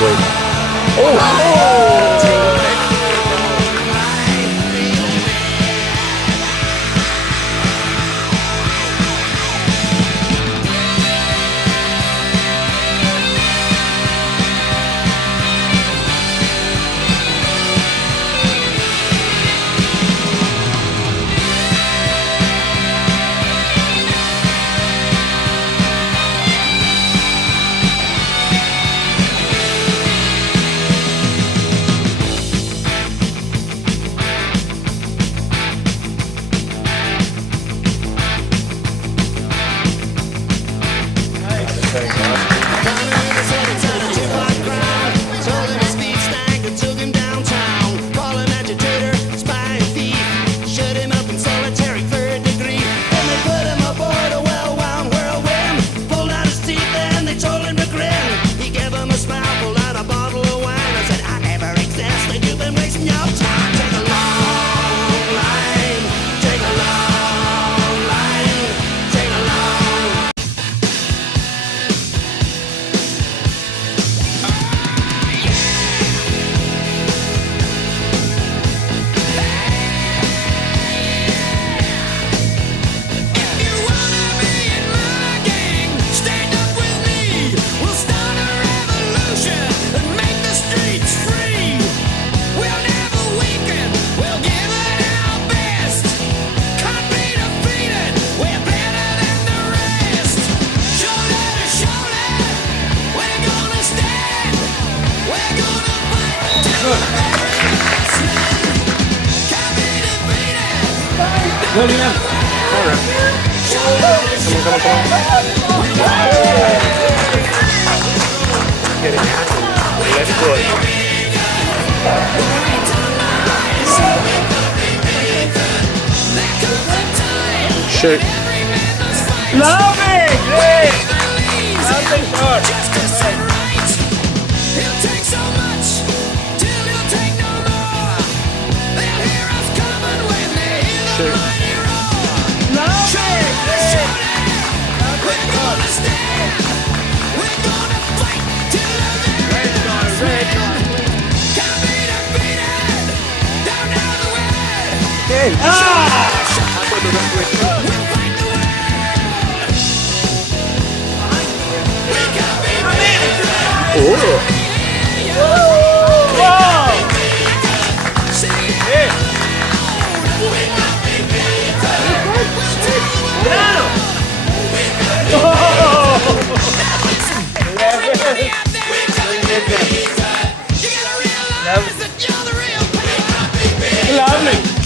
week. Oh! Go, Liam. Alright. Come on. Get it out. Let's do it. Shoot. Loving! Great! Lovely shot. He'll take so much till he'll take no more. They'll hear us coming when they hear the mighty roar. Loving! We're gonna stand. We're gonna fight till the very last man. Can't be defeated. Down the way. We'll fight the world. We can't be beaten. Oh! Lovely.